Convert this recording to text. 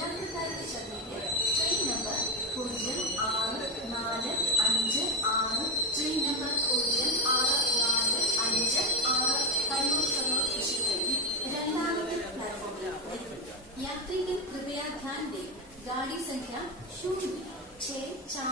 യാത്രക്കാരുടെ ശ്രദ്ധയ്ക്ക് train number 064556, train number 064556 Kannur Shoranur Thrissur രണ്ടാമത്തെ प्लेटफॉर्म। यात्रीगण कृपया ध्यान दें, गाड़ी संख्या 064